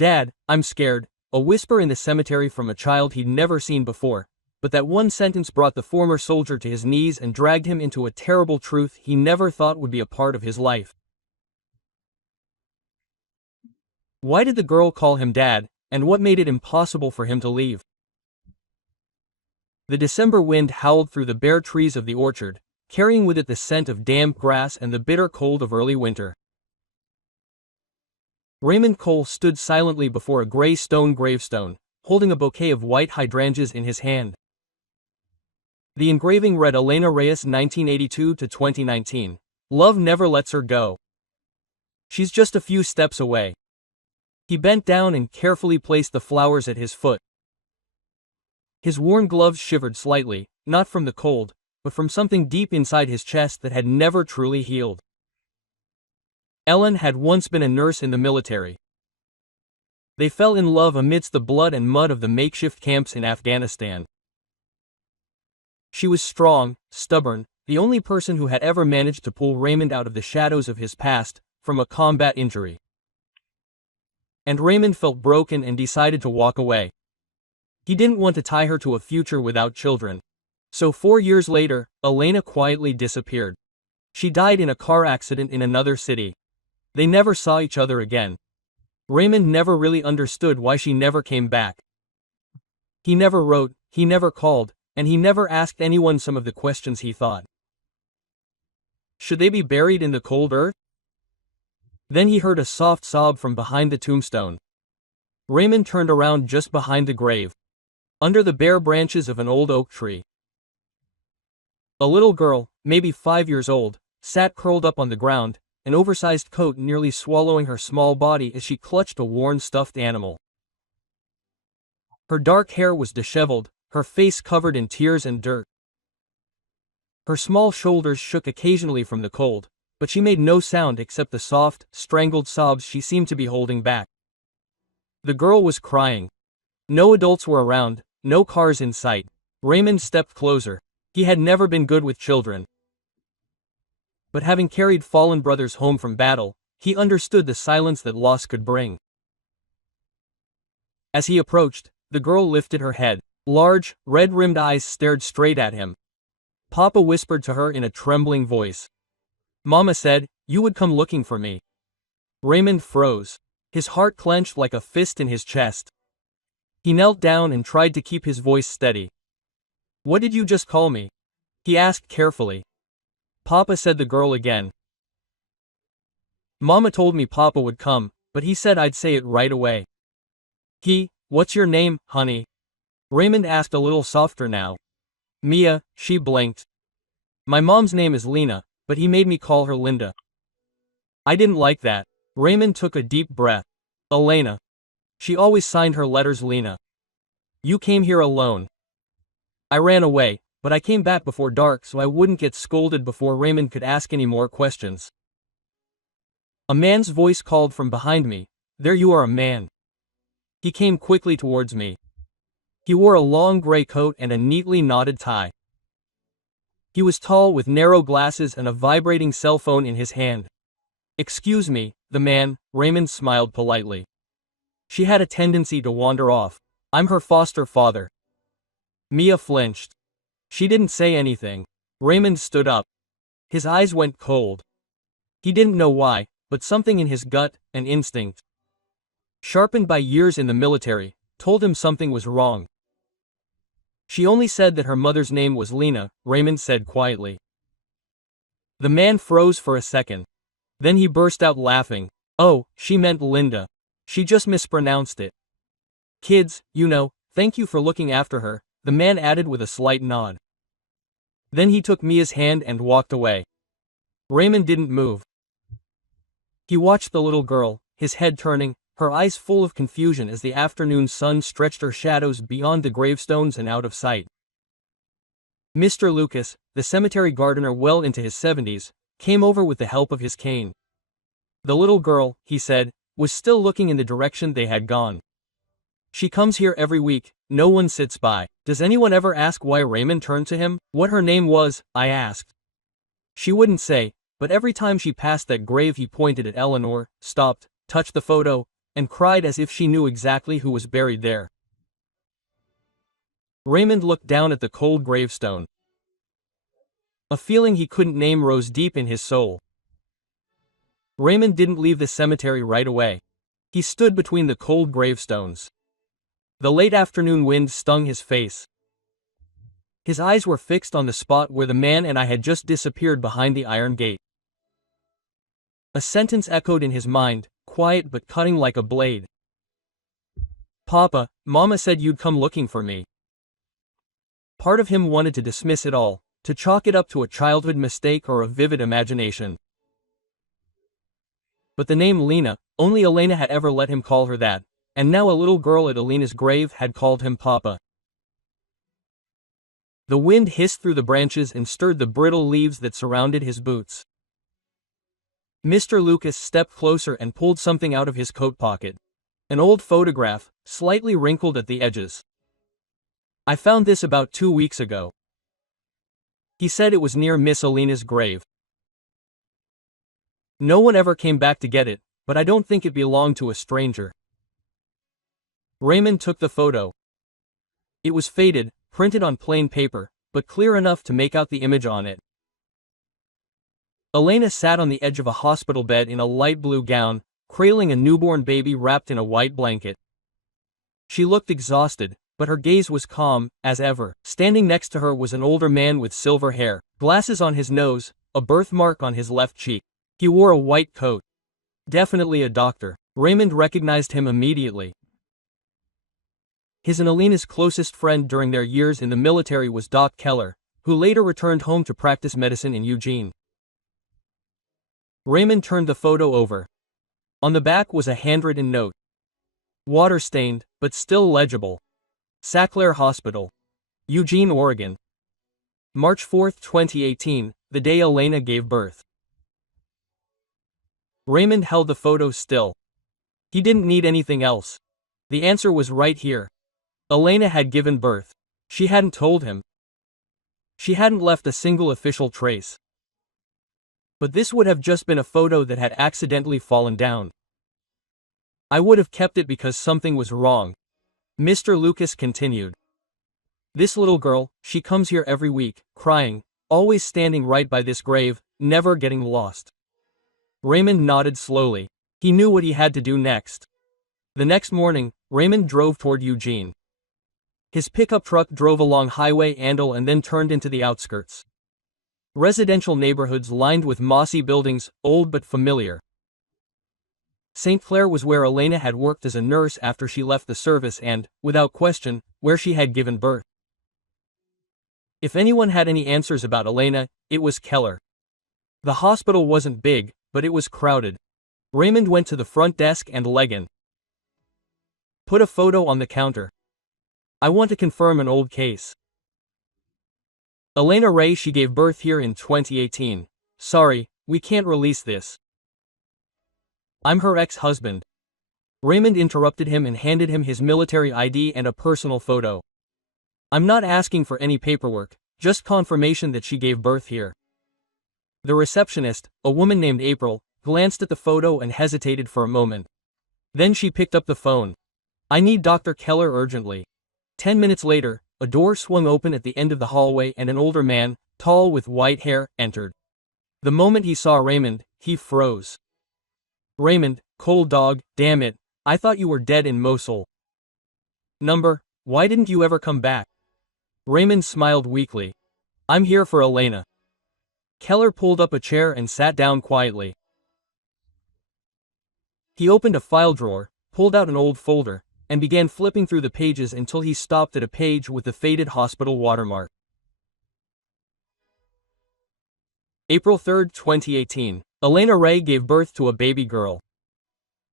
"Dad, I'm scared," a whisper in the cemetery from a child he'd never seen before, but that one sentence brought the former soldier to his knees and dragged him into a terrible truth he never thought would be a part of his life. Why did the girl call him Dad, and what made it impossible for him to leave? The December wind howled through the bare trees of the orchard, carrying with it the scent of damp grass and the bitter cold of early winter. Raymond Cole stood silently before a gray stone gravestone, holding a bouquet of white hydrangeas in his hand. The engraving read Elena Reyes 1982-2019. Love never lets her go. She's just a few steps away. He bent down and carefully placed the flowers at his foot. His worn gloves shivered slightly, not from the cold, but from something deep inside his chest that had never truly healed. Ellen had once been a nurse in the military. They fell in love amidst the blood and mud of the makeshift camps in Afghanistan. She was strong, stubborn, the only person who had ever managed to pull Raymond out of the shadows of his past, from a combat injury. And Raymond felt broken and decided to walk away. He didn't want to tie her to a future without children. So 4 years later, Elena quietly disappeared. She died in a car accident in another city. They never saw each other again. Raymond never really understood why she never came back. He never wrote, he never called, and he never asked anyone some of the questions he thought. Should they be buried in the cold earth? Then he heard a soft sob from behind the tombstone. Raymond turned around just behind the grave, under the bare branches of an old oak tree. A little girl, maybe 5 years old, sat curled up on the ground, an oversized coat nearly swallowing her small body as she clutched a worn stuffed animal. Her dark hair was disheveled, her face covered in tears and dirt. Her small shoulders shook occasionally from the cold, but she made no sound except the soft, strangled sobs she seemed to be holding back. The girl was crying. No adults were around, no cars in sight. Raymond stepped closer. He had never been good with children. But having carried fallen brothers home from battle, he understood the silence that loss could bring. As he approached, the girl lifted her head. Large, red-rimmed eyes stared straight at him. Papa whispered to her in a trembling voice. Mama said, you would come looking for me. Raymond froze. His heart clenched like a fist in his chest. He knelt down and tried to keep his voice steady. What did you just call me? He asked carefully. Papa, said the girl again. Mama told me Papa would come, but he said I'd say it right away. What's your name, honey? Raymond asked a little softer now. Mia, she blinked. My mom's name is Lena, but he made me call her Linda. I didn't like that. Raymond took a deep breath. Elena. She always signed her letters Lena. You came here alone. I ran away, but I came back before dark so I wouldn't get scolded before Raymond could ask any more questions. A man's voice called from behind me. There you are, a man. He came quickly towards me. He wore a long gray coat and a neatly knotted tie. He was tall with narrow glasses and a vibrating cell phone in his hand. Excuse me, the man, Raymond smiled politely. She had a tendency to wander off. I'm her foster father. Mia flinched. She didn't say anything. Raymond stood up. His eyes went cold. He didn't know why, but something in his gut, an instinct, sharpened by years in the military, told him something was wrong. She only said that her mother's name was Lena, Raymond said quietly. The man froze for a second. Then he burst out laughing. Oh, she meant Linda. She just mispronounced it. Kids, you know, thank you for looking after her, the man added with a slight nod. Then he took Mia's hand and walked away. Raymond didn't move. He watched the little girl, his head turning, her eyes full of confusion as the afternoon sun stretched her shadows beyond the gravestones and out of sight. Mr. Lucas, the cemetery gardener well into his 70s, came over with the help of his cane. The little girl, he said, was still looking in the direction they had gone. She comes here every week, no one sits by. Does anyone ever ask why Raymond turned to him? What her name was, I asked. She wouldn't say, but every time she passed that grave he pointed at Eleanor, stopped, touched the photo, and cried as if she knew exactly who was buried there. Raymond looked down at the cold gravestone. A feeling he couldn't name rose deep in his soul. Raymond didn't leave the cemetery right away. He stood between the cold gravestones. The late afternoon wind stung his face. His eyes were fixed on the spot where the man and I had just disappeared behind the iron gate. A sentence echoed in his mind, quiet but cutting like a blade. "Papa, Mama said you'd come looking for me." Part of him wanted to dismiss it all, to chalk it up to a childhood mistake or a vivid imagination. But the name Lena, only Elena had ever let him call her that, and now a little girl at Elena's grave had called him Papa. The wind hissed through the branches and stirred the brittle leaves that surrounded his boots. Mr. Lucas stepped closer and pulled something out of his coat pocket. An old photograph, slightly wrinkled at the edges. "I found this about 2 weeks ago." He said it was near Miss Elena's grave. "No one ever came back to get it, but I don't think it belonged to a stranger." Raymond took the photo. It was faded, printed on plain paper, but clear enough to make out the image on it. Elena sat on the edge of a hospital bed in a light blue gown, cradling a newborn baby wrapped in a white blanket. She looked exhausted, but her gaze was calm, as ever. Standing next to her was an older man with silver hair, glasses on his nose, a birthmark on his left cheek. He wore a white coat. Definitely a doctor. Raymond recognized him immediately. His and Elena's closest friend during their years in the military was Doc Keller, who later returned home to practice medicine in Eugene. Raymond turned the photo over. On the back was a handwritten note. Water-stained, but still legible. Sackler Hospital, Eugene, Oregon. March 4, 2018, the day Elena gave birth. Raymond held the photo still. He didn't need anything else. The answer was right here. Elena had given birth. She hadn't told him. She hadn't left a single official trace. But this would have just been a photo that had accidentally fallen down. "I would have kept it because something was wrong," Mr. Lucas continued. "This little girl, she comes here every week, crying, always standing right by this grave, never getting lost." Raymond nodded slowly. He knew what he had to do next. The next morning, Raymond drove toward Eugene. His pickup truck drove along Highway Andel and then turned into the outskirts. Residential neighborhoods lined with mossy buildings, old but familiar. St. Clair was where Elena had worked as a nurse after she left the service and, without question, where she had given birth. If anyone had any answers about Elena, it was Keller. The hospital wasn't big, but it was crowded. Raymond went to the front desk and Legenden. "Put a photo on the counter. I want to confirm an old case." "Elena Ray, she gave birth here in 2018. Sorry, we can't release this." "I'm her ex-husband." Raymond interrupted him and handed him his military ID and a personal photo. "I'm not asking for any paperwork, just confirmation that she gave birth here." The receptionist, a woman named April, glanced at the photo and hesitated for a moment. Then she picked up the phone. "I need Dr. Keller urgently." 10 minutes later, a door swung open at the end of the hallway and an older man, tall with white hair, entered. The moment he saw Raymond, he froze. "Raymond, cold dog, damn it, I thought you were dead in Mosul." Why didn't you ever come back?" Raymond smiled weakly. "I'm here for Elena." Keller pulled up a chair and sat down quietly. He opened a file drawer, pulled out an old folder, and began flipping through the pages until he stopped at a page with the faded hospital watermark. April 3, 2018. Elena Ray gave birth to a baby girl.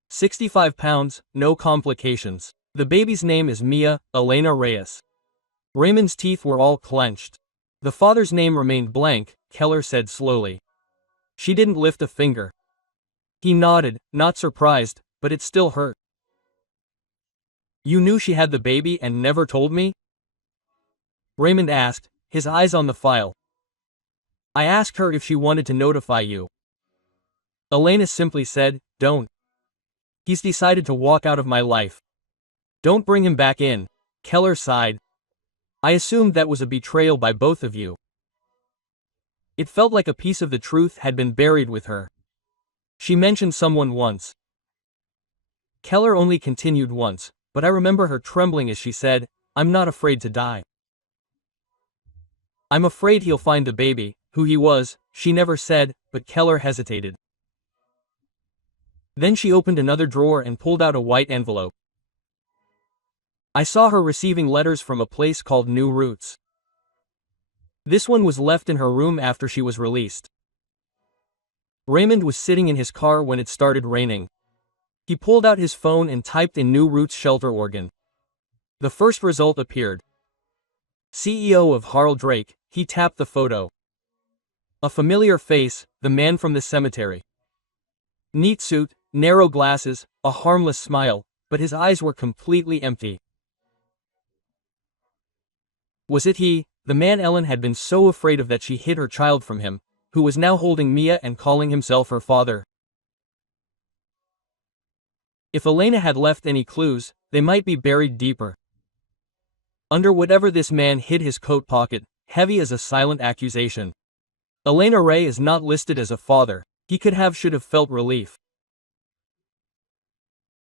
65 pounds, no complications. The baby's name is Mia, Elena Reyes. Raymond's teeth were all clenched. The father's name remained blank, Keller said slowly. She didn't lift a finger. He nodded, not surprised, but it still hurt. "You knew she had the baby and never told me?" Raymond asked, his eyes on the file. "I asked her if she wanted to notify you." Elena simply said, "Don't." He's decided to walk out of my life. Don't bring him back in. Keller sighed. I assumed that was a betrayal by both of you. It felt like a piece of the truth had been buried with her. She mentioned someone once. Keller only continued once, but I remember her trembling as she said, I'm not afraid to die. I'm afraid he'll find the baby. Who he was, she never said, but Keller hesitated. Then she opened another drawer and pulled out a white envelope. I saw her receiving letters from a place called New Roots. This one was left in her room after she was released. Raymond was sitting in his car when it started raining. He pulled out his phone and typed in New Roots shelter organ. The first result appeared. CEO of Harl Drake. He tapped the photo. A familiar face, the man from the cemetery. Neat suit, narrow glasses, a harmless smile, but his eyes were completely empty. Was it he, the man Ellen had been so afraid of that she hid her child from him, who was now holding Mia and calling himself her father? If Elena had left any clues, they might be buried deeper. Under whatever this man hid his coat pocket, heavy as a silent accusation. Elena Ray is not listed as a father. He should have felt relief.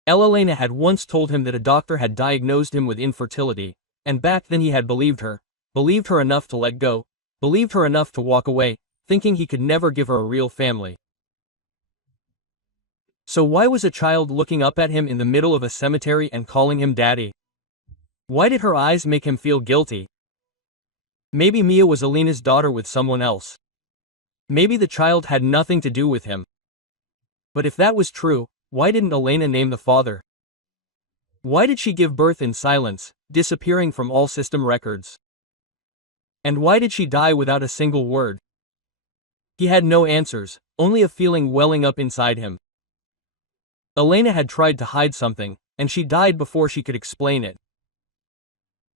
Elena had once told him that a doctor had diagnosed him with infertility, and back then he had believed her enough to let go, believed her enough to walk away, thinking he could never give her a real family. So why was a child looking up at him in the middle of a cemetery and calling him daddy? Why did her eyes make him feel guilty? Maybe Mia was Elena's daughter with someone else. Maybe the child had nothing to do with him. But if that was true, why didn't Elena name the father? Why did she give birth in silence, disappearing from all system records? And why did she die without a single word? He had no answers, only a feeling welling up inside him. Elena had tried to hide something, and she died before she could explain it.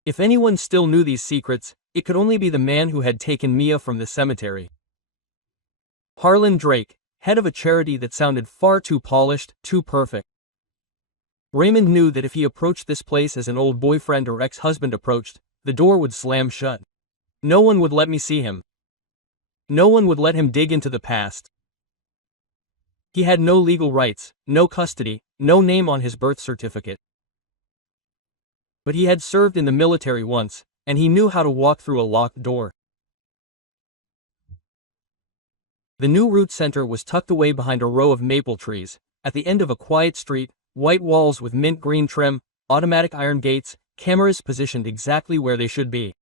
If anyone still knew these secrets, it could only be the man who had taken Mia from the cemetery. Harlan Drake, head of a charity that sounded far too polished, too perfect. Raymond knew that if he approached this place as an old boyfriend or ex-husband approached, the door would slam shut. No one would let me see him. No one would let him dig into the past. He had no legal rights, no custody, no name on his birth certificate. But he had served in the military once, and he knew how to walk through a locked door. The New Root Center was tucked away behind a row of maple trees, at the end of a quiet street, white walls with mint green trim, automatic iron gates, cameras positioned exactly where they should be.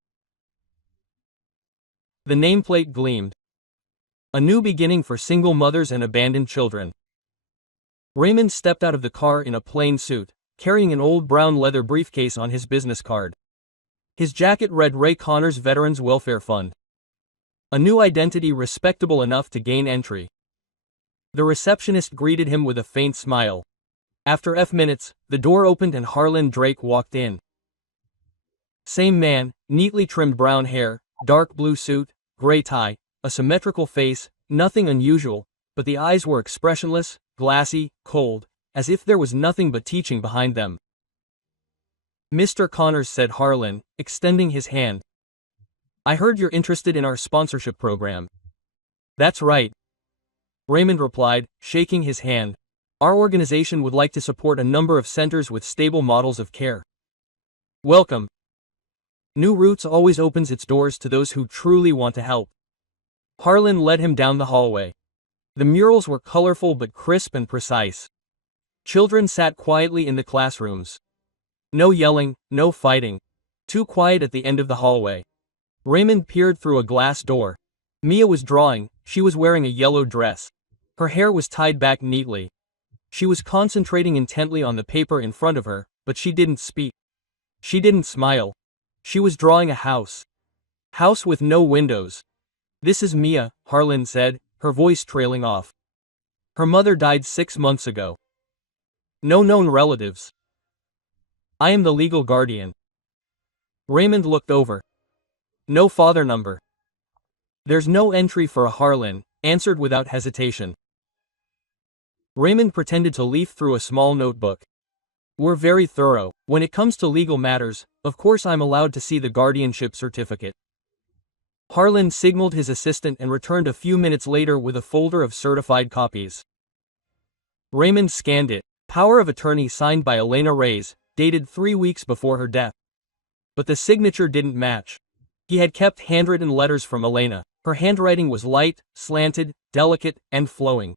The nameplate gleamed. A new beginning for single mothers and abandoned children. Raymond stepped out of the car in a plain suit, carrying an old brown leather briefcase on his business card. His jacket read Ray Connor's Veterans Welfare Fund. A new identity respectable enough to gain entry. The receptionist greeted him with a faint smile. After minutes, the door opened and Harlan Drake walked in. Same man, neatly trimmed brown hair, dark blue suit, gray tie, a symmetrical face, nothing unusual, but the eyes were expressionless, glassy, cold, as if there was nothing but teaching behind them. Mr. Connors, said Harlan, extending his hand. I heard you're interested in our sponsorship program. That's right. Raymond replied, shaking his hand. Our organization would like to support a number of centers with stable models of care. Welcome. New Roots always opens its doors to those who truly want to help. Harlan led him down the hallway. The murals were colorful but crisp and precise. Children sat quietly in the classrooms. No yelling, no fighting. Too quiet at the end of the hallway. Raymond peered through a glass door. Mia was drawing. She was wearing a yellow dress. Her hair was tied back neatly. She was concentrating intently on the paper in front of her, but she didn't speak. She didn't smile. She was drawing a house. House with no windows. This is Mia, Harlan said, her voice trailing off. Her mother died 6 months ago. No known relatives. I am the legal guardian. Raymond looked over. No father number. There's no entry for a Harlan, answered without hesitation. Raymond pretended to leaf through a small notebook. "We're very thorough. When it comes to legal matters, of course I'm allowed to see the guardianship certificate." Harlan signaled his assistant and returned a few minutes later with a folder of certified copies. Raymond scanned it. Power of attorney signed by Elena Reyes, dated 3 weeks before her death. But the signature didn't match. He had kept handwritten letters from Elena. Her handwriting was light, slanted, delicate, and flowing.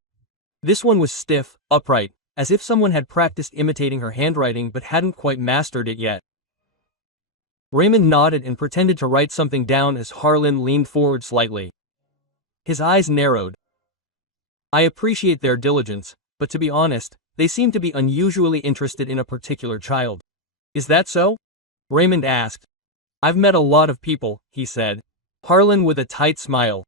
This one was stiff, upright, as if someone had practiced imitating her handwriting but hadn't quite mastered it yet. Raymond nodded and pretended to write something down as Harlan leaned forward slightly. His eyes narrowed. "I appreciate their diligence, but to be honest, they seem to be unusually interested in a particular child." "Is that so?" Raymond asked. "I've met a lot of people," he said. Harlan with a tight smile.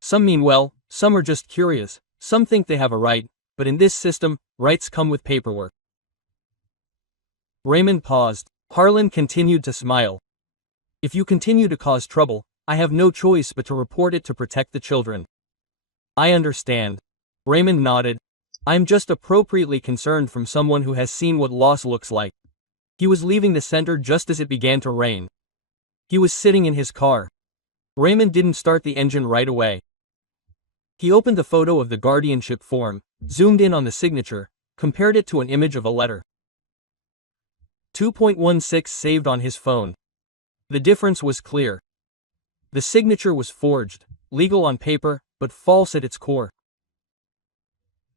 "Some mean well, some are just curious, some think they have a right, but in this system, rights come with paperwork." Raymond paused. Harlan continued to smile. "If you continue to cause trouble, I have no choice but to report it to protect the children." "I understand." Raymond nodded. "I'm just appropriately concerned from someone who has seen what loss looks like." He was leaving the center just as it began to rain. He was sitting in his car. Raymond didn't start the engine right away. He opened the photo of the guardianship form, zoomed in on the signature, compared it to an image of a letter. 2.16 saved on his phone. The difference was clear. The signature was forged, legal on paper, but false at its core.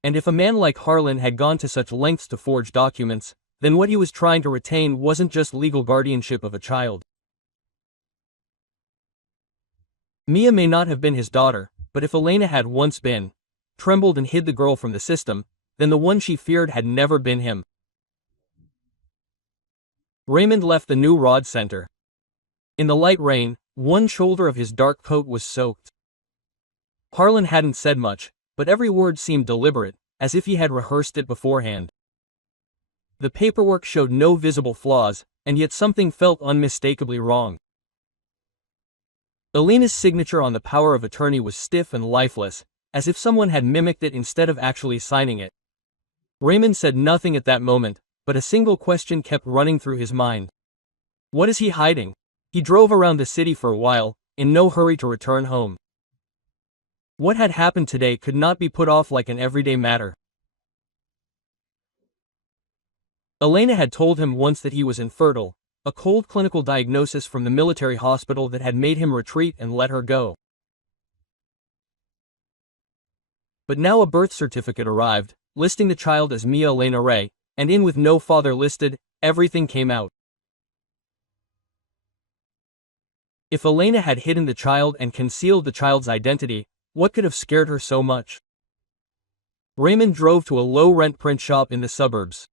And if a man like Harlan had gone to such lengths to forge documents, then what he was trying to retain wasn't just legal guardianship of a child. Mia may not have been his daughter, but if Elena had once been, trembled and hid the girl from the system, then the one she feared had never been him. Raymond left the New Rod Center. In the light rain, one shoulder of his dark coat was soaked. Harlan hadn't said much, but every word seemed deliberate, as if he had rehearsed it beforehand. The paperwork showed no visible flaws, and yet something felt unmistakably wrong. Elena's signature on the power of attorney was stiff and lifeless, as if someone had mimicked it instead of actually signing it. Raymond said nothing at that moment, but a single question kept running through his mind. What is he hiding? He drove around the city for a while, in no hurry to return home. What had happened today could not be put off like an everyday matter. Elena had told him once that he was infertile, a cold clinical diagnosis from the military hospital that had made him retreat and let her go. But now a birth certificate arrived, listing the child as Mia Elena Ray, and in with no father listed, everything came out. If Elena had hidden the child and concealed the child's identity, what could have scared her so much? Raymond drove to a low-rent print shop in the suburbs.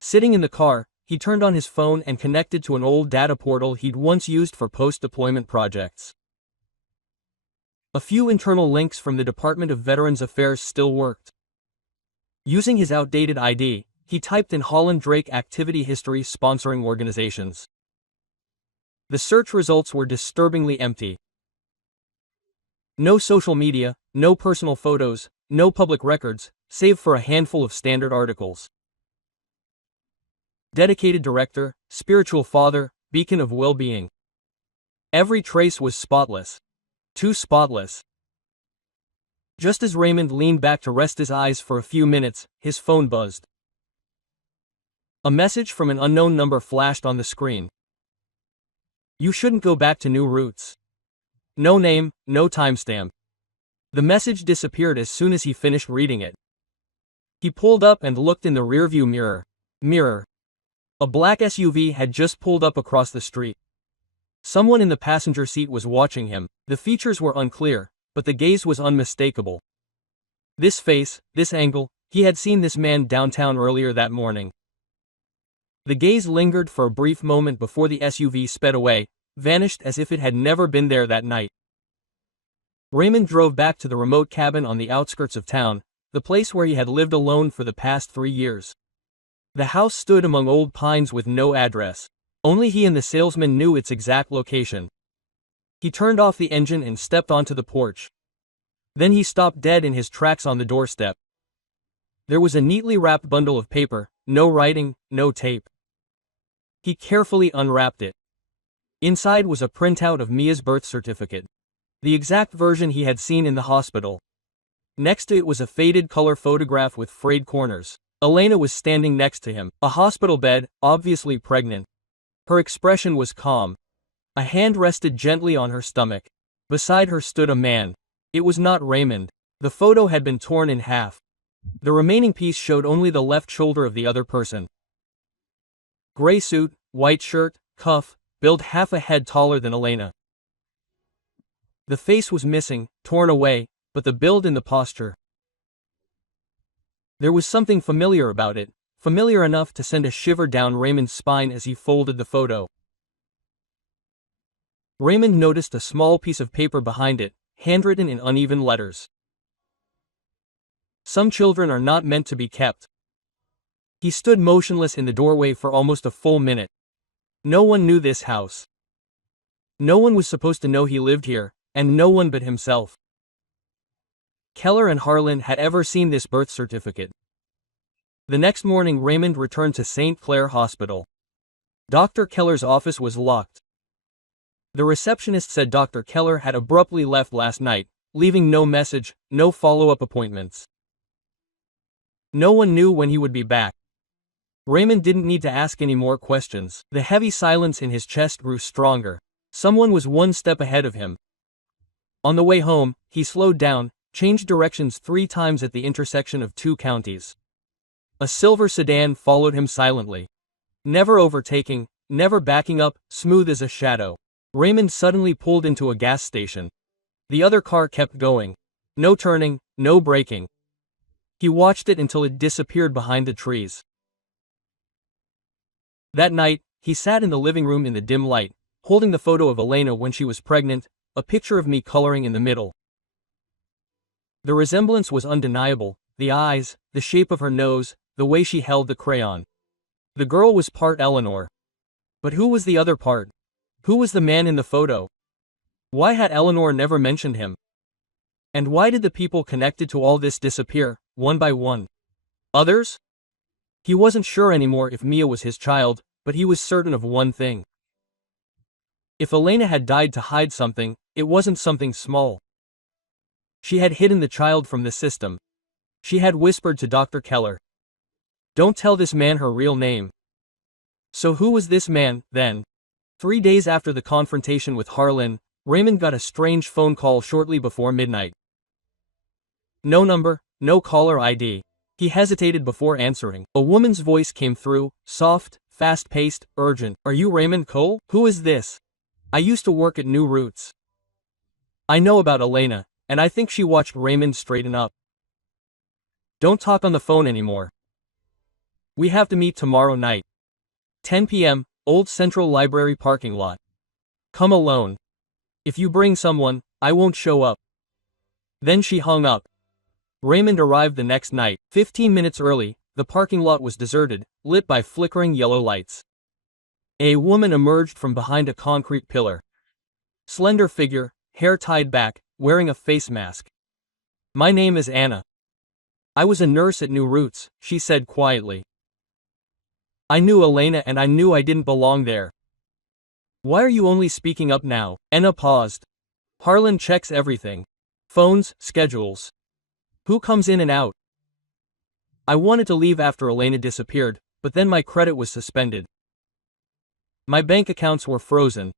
Sitting in the car, he turned on his phone and connected to an old data portal he'd once used for post-deployment projects. A few internal links from the Department of Veterans Affairs still worked. Using his outdated ID, he typed in Holland Drake activity history sponsoring organizations. The search results were disturbingly empty. No social media, no personal photos, no public records, save for a handful of standard articles. Dedicated director, spiritual father, beacon of well-being. Every trace was spotless. Too spotless. Just as Raymond leaned back to rest his eyes for a few minutes, his phone buzzed. A message from an unknown number flashed on the screen. You shouldn't go back to new roots. No name, no timestamp. The message disappeared as soon as he finished reading it. He pulled up and looked in the rearview mirror. A black SUV had just pulled up across the street. Someone in the passenger seat was watching him. The features were unclear, but the gaze was unmistakable. This face, this angle, he had seen this man downtown earlier that morning. The gaze lingered for a brief moment before the SUV sped away, vanished as if it had never been there that night. Raymond drove back to the remote cabin on the outskirts of town, the place where he had lived alone for the past 3 years. The house stood among old pines with no address. Only he and the salesman knew its exact location. He turned off the engine and stepped onto the porch. Then he stopped dead in his tracks on the doorstep. There was a neatly wrapped bundle of paper, no writing, no tape. He carefully unwrapped it. Inside was a printout of Mia's birth certificate. The exact version he had seen in the hospital. Next to it was a faded color photograph with frayed corners. Elena was standing next to him, a hospital bed, obviously pregnant. Her expression was calm. A hand rested gently on her stomach. Beside her stood a man. It was not Raymond. The photo had been torn in half. The remaining piece showed only the left shoulder of the other person. Gray suit, white shirt, cuff, build half a head taller than Elena. The face was missing, torn away, but the build and the posture. There was something familiar about it, familiar enough to send a shiver down Raymond's spine as he folded the photo. Raymond noticed a small piece of paper behind it, handwritten in uneven letters. Some children are not meant to be kept. He stood motionless in the doorway for almost a full minute. No one knew this house. No one was supposed to know he lived here, and no one but himself. Keller and Harlan had ever seen this birth certificate. The next morning Raymond returned to St. Clair Hospital. Dr. Keller's office was locked. The receptionist said Dr. Keller had abruptly left last night, leaving no message, no follow-up appointments. No one knew when he would be back. Raymond didn't need to ask any more questions. The heavy silence in his chest grew stronger. Someone was one step ahead of him. On the way home, he slowed down, changed directions 3 times at the intersection of 2 counties. A silver sedan followed him silently. Never overtaking, never backing up, smooth as a shadow. Raymond suddenly pulled into a gas station. The other car kept going. No turning, no braking. He watched it until it disappeared behind the trees. That night, he sat in the living room in the dim light, holding the photo of Elena when she was pregnant, a picture of me coloring in the middle. The resemblance was undeniable, the eyes, the shape of her nose, the way she held the crayon. The girl was part Eleanor. But who was the other part? Who was the man in the photo? Why had Eleanor never mentioned him? And why did the people connected to all this disappear, one by one? Others? He wasn't sure anymore if Mia was his child, but he was certain of one thing. If Elena had died to hide something, it wasn't something small. She had hidden the child from the system. She had whispered to Dr. Keller, "Don't tell this man her real name." So who was this man, then? 3 days after the confrontation with Harlan, Raymond got a strange phone call shortly before midnight. No number, no caller ID. He hesitated before answering. A woman's voice came through, soft, fast-paced, urgent. "Are you Raymond Cole? Who is this? I used to work at New Roots. I know about Elena, and I think she watched Raymond straighten up. Don't talk on the phone anymore. We have to meet tomorrow night. 10 p.m., Old Central Library parking lot. Come alone. If you bring someone, I won't show up." Then she hung up. Raymond arrived the next night, 15 minutes early. The parking lot was deserted, lit by flickering yellow lights. A woman emerged from behind a concrete pillar. Slender figure, hair tied back, wearing a face mask. "My name is Anna. I was a nurse at New Roots," she said quietly. "I knew Elena and I knew I didn't belong there." "Why are you only speaking up now?" Anna paused. "Harlan checks everything. Phones, schedules. Who comes in and out. I wanted to leave after Elena disappeared, but then my credit was suspended. My bank accounts were frozen.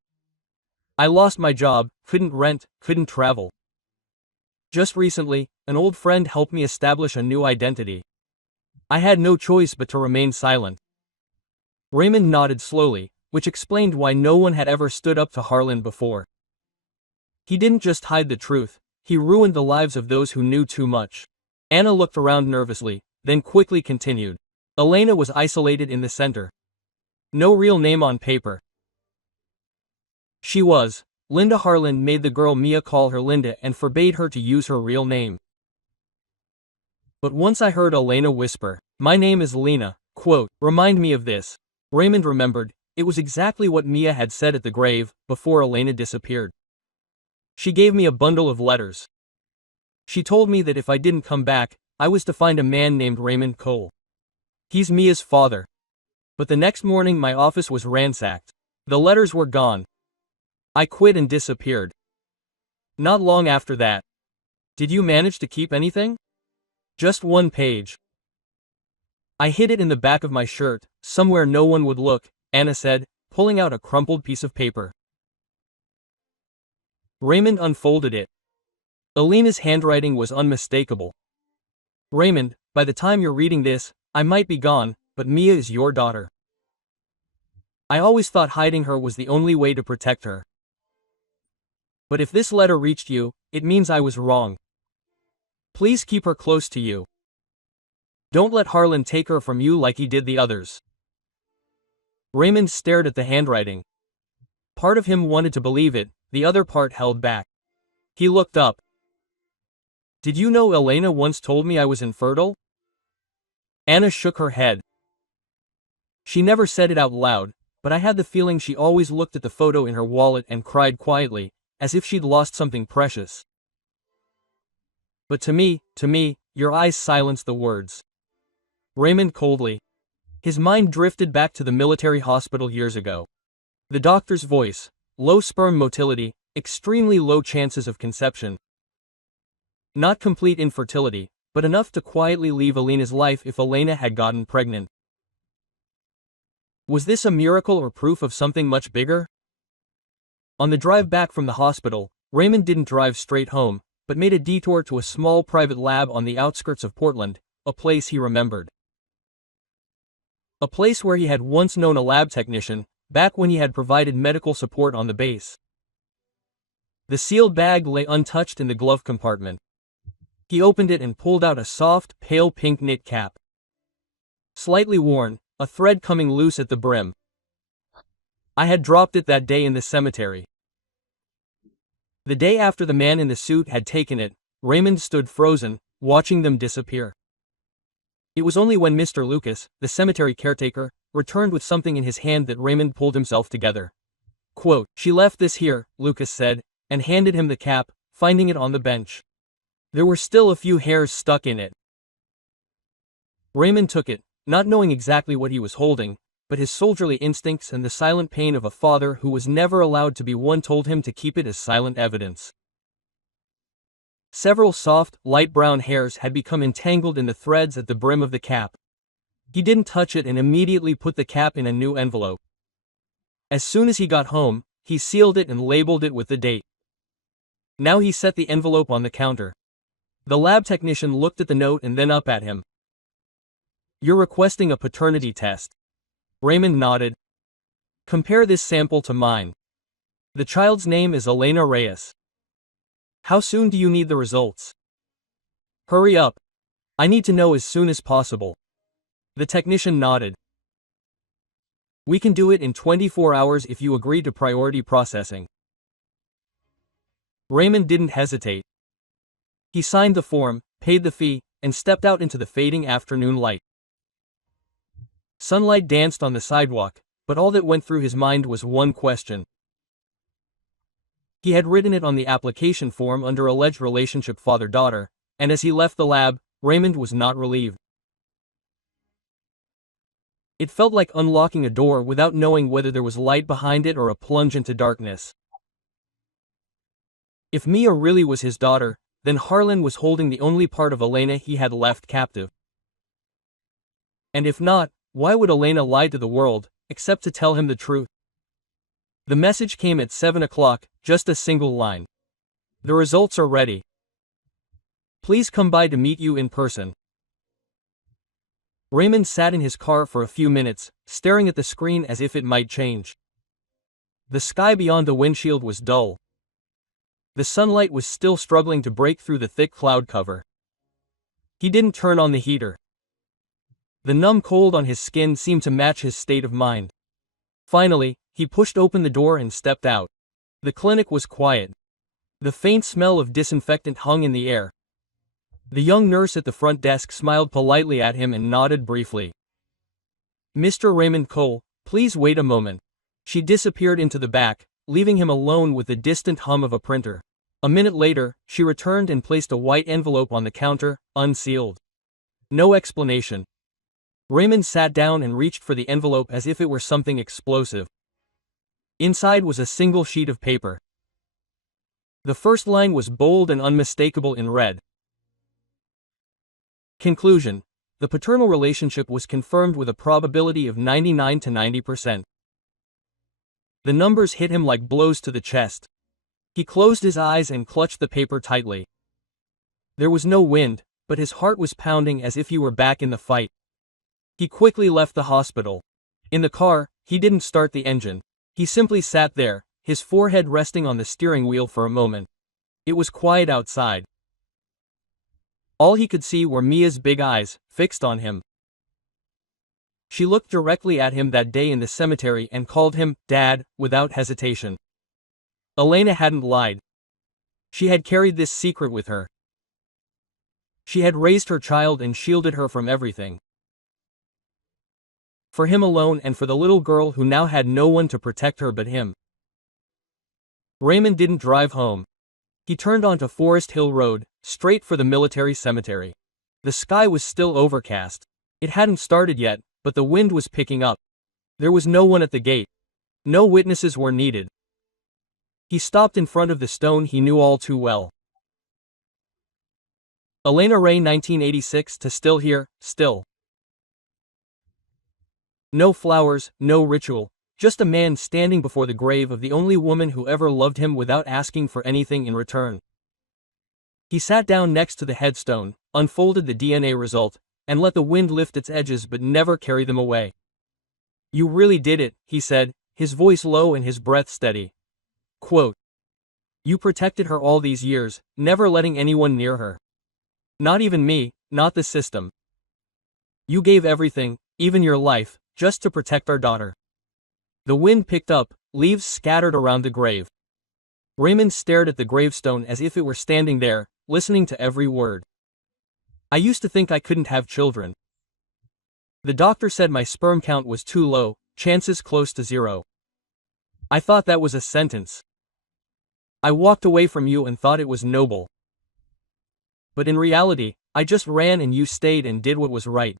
I lost my job, couldn't rent, couldn't travel. Just recently, an old friend helped me establish a new identity. I had no choice but to remain silent." Raymond nodded slowly, which explained why no one had ever stood up to Harlan before. He didn't just hide the truth, he ruined the lives of those who knew too much. Anna looked around nervously, then quickly continued. Elena was isolated in the center. No real name on paper. She was. Linda. Harlan made the girl Mia call her Linda and forbade her to use her real name. But once I heard Elena whisper, "My name is Lena," "Remind me of this." Raymond remembered, it was exactly what Mia had said at the grave, before Elena disappeared. "She gave me a bundle of letters. She told me that if I didn't come back, I was to find a man named Raymond Cole. He's Mia's father. But the next morning my office was ransacked. The letters were gone. I quit and disappeared. Not long after that. Did you manage to keep anything? Just one page. I hid it in the back of my shirt, somewhere no one would look, Anna said, pulling out a crumpled piece of paper. Raymond unfolded it. Elena's handwriting was unmistakable. Raymond, by the time you're reading this, I might be gone, but Mia is your daughter. I always thought hiding her was the only way to protect her. But if this letter reached you, it means I was wrong. Please keep her close to you. Don't let Harlan take her from you like he did the others. Raymond stared at the handwriting. Part of him wanted to believe it, the other part held back. He looked up. Did you know Elena once told me I was infertile? Anna shook her head. She never said it out loud, but I had the feeling she always looked at the photo in her wallet and cried quietly, as if she'd lost something precious. But to me, your eyes silenced the words. Raymond coldly. His mind drifted back to the military hospital years ago. The doctor's voice, low sperm motility, extremely low chances of conception. Not complete infertility, but enough to quietly leave Elena's life if Elena had gotten pregnant. Was this a miracle or proof of something much bigger? On the drive back from the hospital, Raymond didn't drive straight home, but made a detour to a small private lab on the outskirts of Portland, a place he remembered. A place where he had once known a lab technician, back when he had provided medical support on the base. The sealed bag lay untouched in the glove compartment. He opened it and pulled out a soft, pale pink knit cap. Slightly worn, a thread coming loose at the brim. I had dropped it that day in the cemetery. The day after the man in the suit had taken it, Raymond stood frozen, watching them disappear. It was only when Mr. Lucas, the cemetery caretaker, returned with something in his hand that Raymond pulled himself together. Quote, "She left this here," Lucas said, and handed him the cap, finding it on the bench. There were still a few hairs stuck in it. Raymond took it, not knowing exactly what he was holding, but his soldierly instincts and the silent pain of a father who was never allowed to be one told him to keep it as silent evidence. Several soft, light brown hairs had become entangled in the threads at the brim of the cap. He didn't touch it and immediately put the cap in a new envelope. As soon as he got home, he sealed it and labeled it with the date. Now he set the envelope on the counter. The lab technician looked at the note and then up at him. "You're requesting a paternity test." Raymond nodded. "Compare this sample to mine. The child's name is Elena Reyes. How soon do you need the results?" "Hurry up. I need to know as soon as possible." The technician nodded. "We can do it in 24 hours if you agree to priority processing." Raymond didn't hesitate. He signed the form, paid the fee, and stepped out into the fading afternoon light. Sunlight danced on the sidewalk, but all that went through his mind was one question. He had written it on the application form under alleged relationship father-daughter, and as he left the lab, Raymond was not relieved. It felt like unlocking a door without knowing whether there was light behind it or a plunge into darkness. If Mia really was his daughter, then Harlan was holding the only part of Elena he had left captive. And if not, why would Elena lie to the world, except to tell him the truth? The message came at 7 o'clock, just a single line. "The results are ready. Please come by to meet you in person." Raymond sat in his car for a few minutes, staring at the screen as if it might change. The sky beyond the windshield was dull. The sunlight was still struggling to break through the thick cloud cover. He didn't turn on the heater. The numb cold on his skin seemed to match his state of mind. Finally, he pushed open the door and stepped out. The clinic was quiet. The faint smell of disinfectant hung in the air. The young nurse at the front desk smiled politely at him and nodded briefly. "Mr. Raymond Cole, please wait a moment." She disappeared into the back, leaving him alone with the distant hum of a printer. A minute later, she returned and placed a white envelope on the counter, unsealed. No explanation. Raymond sat down and reached for the envelope as if it were something explosive. Inside was a single sheet of paper. The first line was bold and unmistakable in red. Conclusion. The paternal relationship was confirmed with a probability of 99 to 90%. The numbers hit him like blows to the chest. He closed his eyes and clutched the paper tightly. There was no wind, but his heart was pounding as if he were back in the fight. He quickly left the hospital. In the car, he didn't start the engine. He simply sat there, his forehead resting on the steering wheel for a moment. It was quiet outside. All he could see were Mia's big eyes, fixed on him. She looked directly at him that day in the cemetery and called him, Dad, without hesitation. Elena hadn't lied. She had carried this secret with her. She had raised her child and shielded her from everything. For him alone and for the little girl who now had no one to protect her but him. Raymond didn't drive home. He turned onto Forest Hill Road, straight for the military cemetery. The sky was still overcast. It hadn't started yet, but the wind was picking up. There was no one at the gate. No witnesses were needed. He stopped in front of the stone he knew all too well. Elena Ray 1986 to still here, still. No flowers, no ritual, just a man standing before the grave of the only woman who ever loved him without asking for anything in return. He sat down next to the headstone, unfolded the DNA result, and let the wind lift its edges but never carry them away. You really did it, he said, his voice low and his breath steady. Quote, you protected her all these years, never letting anyone near her. Not even me, not the system. You gave everything, even your life, just to protect our daughter. The wind picked up, leaves scattered around the grave. Raymond stared at the gravestone as if it were standing there, listening to every word. I used to think I couldn't have children. The doctor said my sperm count was too low, chances close to zero. I thought that was a sentence. I walked away from you and thought it was noble. But in reality, I just ran and you stayed and did what was right.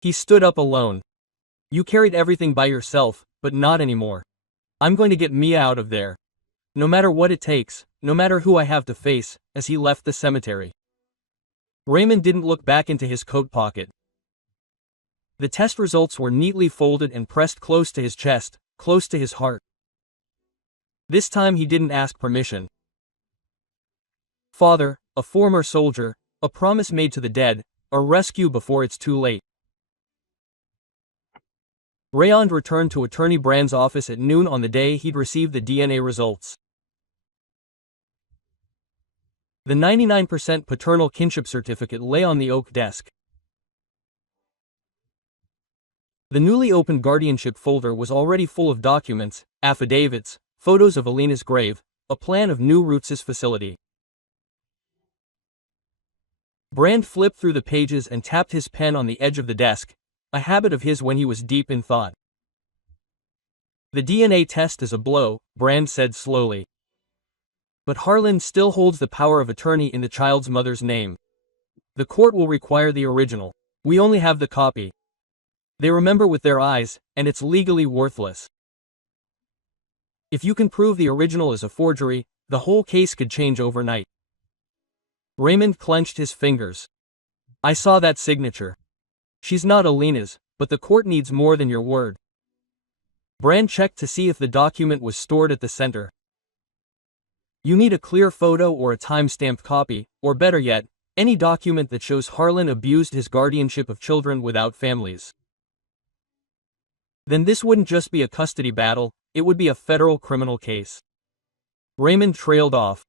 He stood up alone. You carried everything by yourself, but not anymore. I'm going to get Mia out of there. No matter what it takes, no matter who I have to face, as he left the cemetery. Raymond didn't look back into his coat pocket. The test results were neatly folded and pressed close to his chest, close to his heart. This time he didn't ask permission. Father, a former soldier, a promise made to the dead, a rescue before it's too late. Raymond returned to Attorney Brand's office at noon on the day he'd received the DNA results. The 99% paternal kinship certificate lay on the oak desk. The newly opened guardianship folder was already full of documents, affidavits, photos of Elena's grave, a plan of New Roots' facility. Brand flipped through the pages and tapped his pen on the edge of the desk, a habit of his when he was deep in thought. The DNA test is a blow, Brand said slowly. But Harlan still holds the power of attorney in the child's mother's name. The court will require the original. We only have the copy. They remember with their eyes, and it's legally worthless. If you can prove the original is a forgery, the whole case could change overnight. Raymond clenched his fingers. I saw that signature. She's not Elena's, but the court needs more than your word. Brand checked to see if the document was stored at the center. You need a clear photo or a time-stamped copy, or better yet, any document that shows Harlan abused his guardianship of children without families. Then this wouldn't just be a custody battle, it would be a federal criminal case. Raymond trailed off.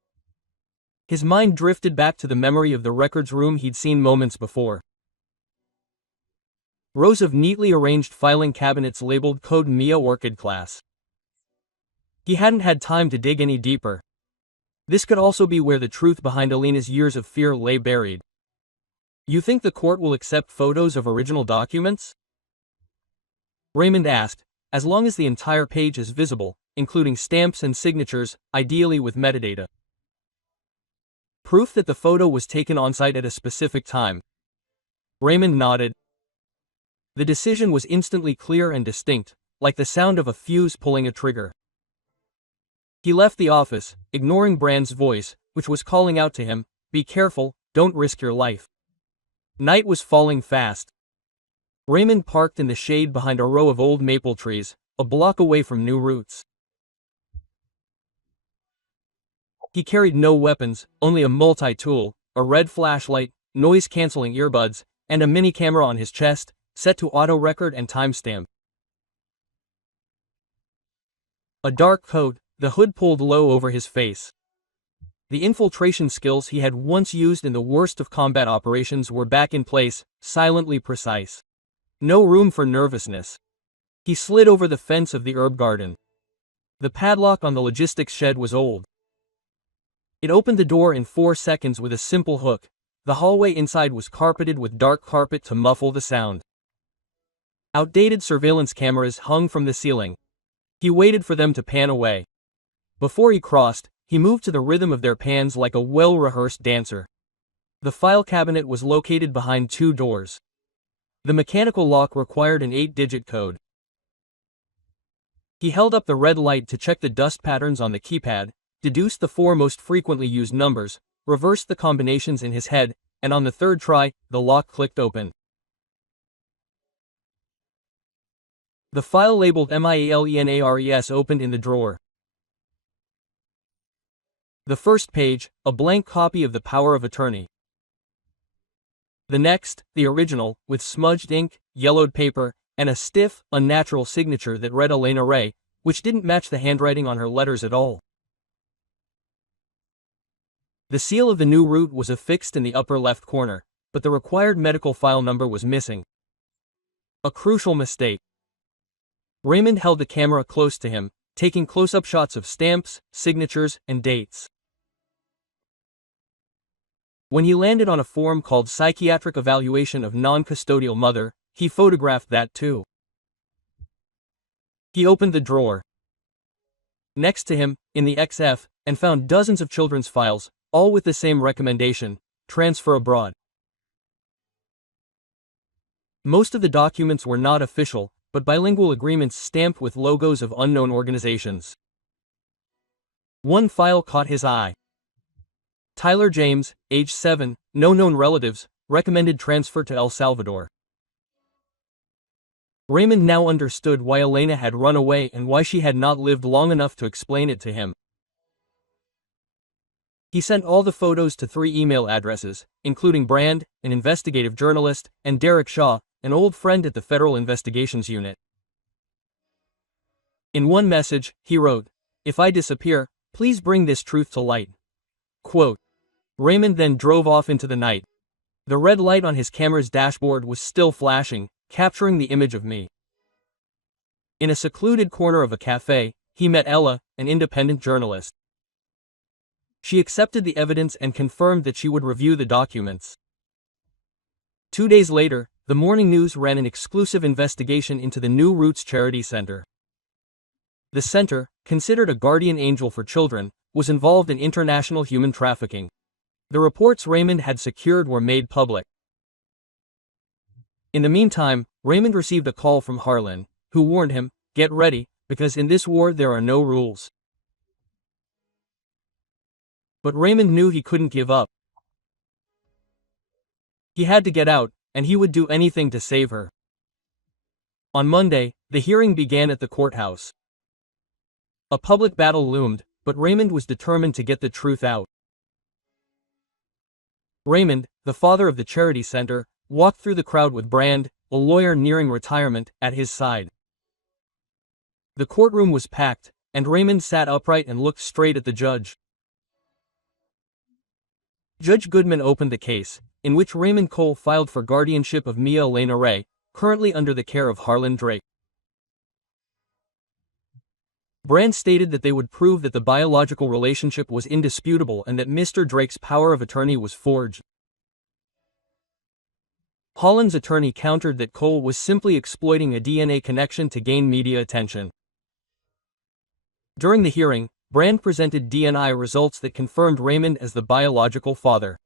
His mind drifted back to the memory of the records room he'd seen moments before. Rows of neatly arranged filing cabinets labeled Code Mia Orchid Class. He hadn't had time to dig any deeper. This could also be where the truth behind Elena's years of fear lay buried. You think the court will accept photos of original documents? Raymond asked, as long as the entire page is visible, including stamps and signatures, ideally with metadata. Proof that the photo was taken on site at a specific time. Raymond nodded. The decision was instantly clear and distinct, like the sound of a fuse pulling a trigger. He left the office, ignoring Brand's voice, which was calling out to him, "Be careful, don't risk your life." Night was falling fast. Raymond parked in the shade behind a row of old maple trees, a block away from new routes. He carried no weapons, only a multi-tool, a red flashlight, noise-canceling earbuds, and a mini camera on his chest, set to auto-record and timestamp. A dark coat, the hood pulled low over his face. The infiltration skills he had once used in the worst of combat operations were back in place, silently precise. No room for nervousness. He slid over the fence of the herb garden. The padlock on the logistics shed was old. It opened the door in 4 seconds with a simple hook. The hallway inside was carpeted with dark carpet to muffle the sound. Outdated surveillance cameras hung from the ceiling. He waited for them to pan away. Before he crossed, he moved to the rhythm of their pans like a well-rehearsed dancer. The file cabinet was located behind 2 doors. The mechanical lock required an 8-digit code. He held up the red light to check the dust patterns on the keypad, deduced the 4 most frequently used numbers, reversed the combinations in his head, and on the 3rd try, the lock clicked open. The file labeled MIALENARES opened in the drawer. The first page, a blank copy of the power of attorney. The next, the original, with smudged ink, yellowed paper, and a stiff, unnatural signature that read Elena Ray, which didn't match the handwriting on her letters at all. The seal of the new route was affixed in the upper left corner, but the required medical file number was missing. A crucial mistake. Raymond held the camera close to him, taking close-up shots of stamps, signatures, and dates. When he landed on a form called Psychiatric Evaluation of Non-Custodial Mother, he photographed that too. He opened the drawer next to him, in the XF, and found dozens of children's files, all with the same recommendation: transfer abroad. Most of the documents were not official, but bilingual agreements stamped with logos of unknown organizations. One file caught his eye. Tyler James, age 7, no known relatives, recommended transfer to El Salvador. Raymond now understood why Elena had run away and why she had not lived long enough to explain it to him. He sent all the photos to 3 email addresses, including Brand, an investigative journalist, and Derek Shaw, an old friend at the Federal Investigations Unit. In one message, he wrote, "If I disappear, please bring this truth to light." Quote. Raymond then drove off into the night. The red light on his camera's dashboard was still flashing, capturing the image of me. In a secluded corner of a cafe, he met Ella, an independent journalist. She accepted the evidence and confirmed that she would review the documents. 2 days later, the Morning News ran an exclusive investigation into the New Roots Charity Center. The center, considered a guardian angel for children, was involved in international human trafficking. The reports Raymond had secured were made public. In the meantime, Raymond received a call from Harlan, who warned him, "Get ready, because in this war there are no rules." But Raymond knew he couldn't give up. He had to get out, and he would do anything to save her. On Monday, the hearing began at the courthouse. A public battle loomed, but Raymond was determined to get the truth out. Raymond, the father of the charity center, walked through the crowd with Brand, a lawyer nearing retirement, at his side. The courtroom was packed, and Raymond sat upright and looked straight at the judge. Judge Goodman opened the case, in which Raymond Cole filed for guardianship of Mia Elena Ray, currently under the care of Harlan Drake. Brand stated that they would prove that the biological relationship was indisputable and that Mr. Drake's power of attorney was forged. Harlan's attorney countered that Cole was simply exploiting a DNA connection to gain media attention. During the hearing, Brand presented DNA results that confirmed Raymond as the biological father.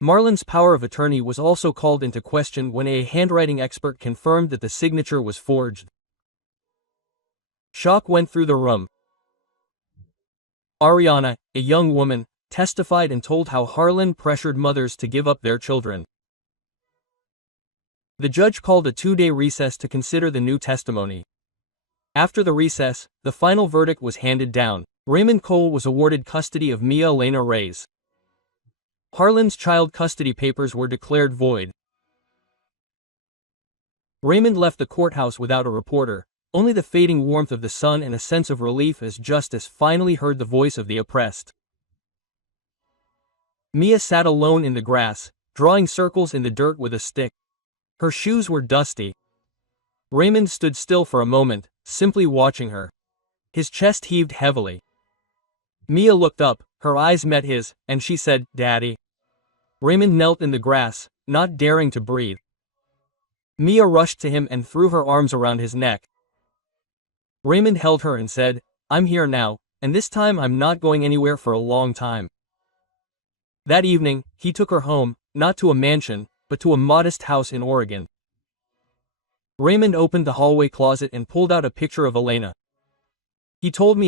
Marlon's power of attorney was also called into question when a handwriting expert confirmed that the signature was forged. Shock went through the room. Ariana, a young woman, testified and told how Harlan pressured mothers to give up their children. The judge called a 2-day recess to consider the new testimony. After the recess, the final verdict was handed down. Raymond Cole was awarded custody of Mia Elena Reyes. Harlan's child custody papers were declared void. Raymond left the courthouse without a reporter, only the fading warmth of the sun and a sense of relief as justice finally heard the voice of the oppressed. Mia sat alone in the grass, drawing circles in the dirt with a stick. Her shoes were dusty. Raymond stood still for a moment, simply watching her. His chest heaved heavily. Mia looked up, her eyes met his, and she said, "Daddy." Raymond knelt in the grass, not daring to breathe. Mia rushed to him and threw her arms around his neck. Raymond held her and said, "I'm here now, and this time I'm not going anywhere for a long time." That evening, he took her home, not to a mansion, but to a modest house in Oregon. Raymond opened the hallway closet and pulled out a picture of Elena. He told me